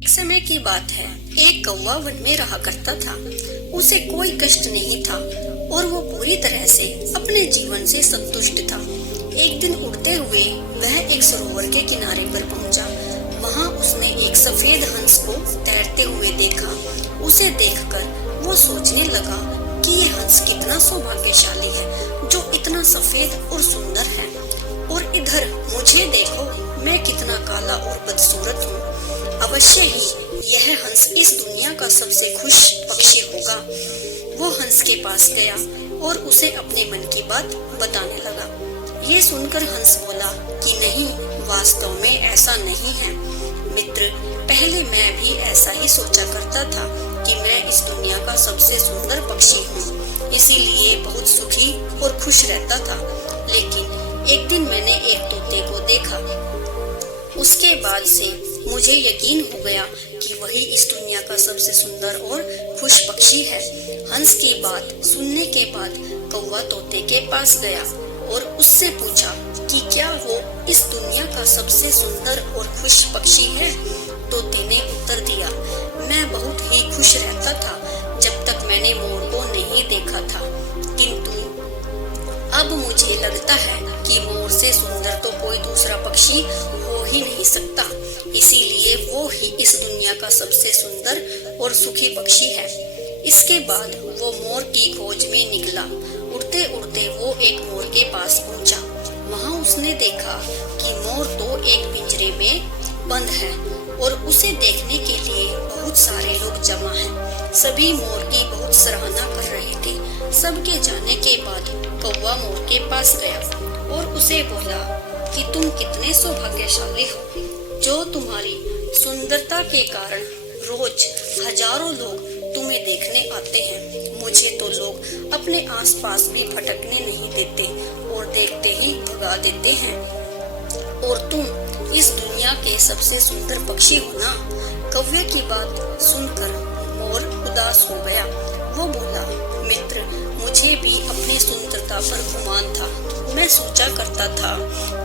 एक समय की बात है, एक कौवा वन में रहा करता था। उसे कोई कष्ट नहीं था और वो पूरी तरह से अपने जीवन से संतुष्ट था। एक दिन उड़ते हुए वह एक सरोवर के किनारे पर पहुंचा। वहां उसने एक सफेद हंस को तैरते हुए देखा। उसे देखकर वो सोचने लगा कि ये हंस कितना सौभाग्यशाली है जो इतना सफेद और सुंदर है, और इधर मुझे देखो, मैं कितना काला और बदसूरत हूँ। अवश्य ही यह हंस इस दुनिया का सबसे खुश पक्षी होगा। वो हंस के पास गया और उसे अपने मन की बात बताने लगा। ये सुनकर हंस बोला कि नहीं, वास्तव में ऐसा नहीं है मित्र। पहले मैं भी ऐसा ही सोचा करता था कि मैं इस दुनिया का सबसे सुंदर पक्षी हूँ, इसीलिए बहुत सुखी और खुश रहता था। लेकिन एक दिन मैंने एक तोते को देखा। उसके बाद से मुझे यकीन हो गया कि वही इस दुनिया का सबसे सुंदर और खुश पक्षी है। हंस की बात सुनने के बाद कौवा तोते के पास गया और उससे पूछा कि क्या वो इस दुनिया का सबसे सुंदर और खुश पक्षी है। तोते ने उत्तर दिया, मैं बहुत ही खुश रहता था जब तक मैंने मोर को नहीं देखा था, किंतु अब मुझे लगता है कि मोर से सुंदर तो कोई दूसरा पक्षी हो ही नहीं सकता, इसीलिए वो ही इस दुनिया का सबसे सुंदर और सुखी पक्षी है। इसके बाद वो मोर की खोज में निकला। उड़ते उड़ते वो एक मोर के पास पहुंचा। वहां उसने देखा कि मोर तो एक पिंजरे में बंद है और उसे देखने के लिए बहुत सारे लोग जमा हैं। सभी मोर की बहुत सराहना कर रहे थे। सबके जाने के बाद कौवा मोर के पास गया और उसे बोला कि तुम कितने सौभाग्यशाली हो जो तुम्हारी सुंदरता के कारण रोज हजारों लोग तुम्हें देखने आते हैं। मुझे तो लोग अपने आसपास भी भटकने नहीं देते और देखते ही भगा देते हैं, और तुम इस दुनिया के सबसे सुंदर पक्षी हो ना। कौवे की बात सुनकर मोर उदास हो गया। वो बोला, मित्र, मुझे भी अपनी सुंदरता पर गुमान था। मैं सोचा करता था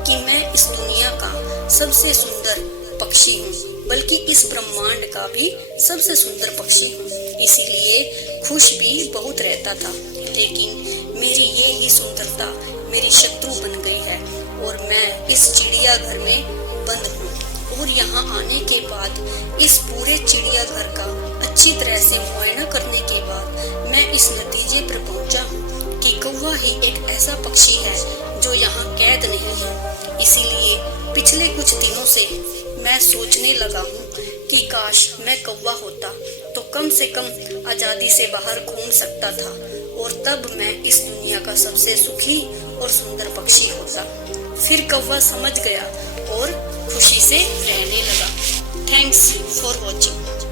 कि मैं इस दुनिया का सबसे सुंदर पक्षी हूँ, बल्कि इस ब्रह्मांड का भी सबसे सुंदर पक्षी हूँ, इसीलिए खुश भी बहुत रहता था। लेकिन मेरी ये ही सुंदरता मेरी शत्रु बन गई है और मैं इस चिड़ियाघर में बंद हूँ। और यहाँ आने के बाद इस पूरे चिड़ियाघर का अच्छी तरह से मुआयना करने के बाद मैं इस नतीजे पर पहुँचा हूँ कि कौवा ही एक ऐसा पक्षी है जो यहाँ कैद नहीं है। इसीलिए पिछले कुछ दिनों से मैं सोचने लगा हूँ कि काश मैं कौवा होता तो कम से कम आजादी से बाहर घूम सकता था, और तब मैं इस दुनिया का सबसे सुखी और सुंदर पक्षी होता। फिर कौवा समझ गया और खुशी से रहने लगा। Thanks for watching.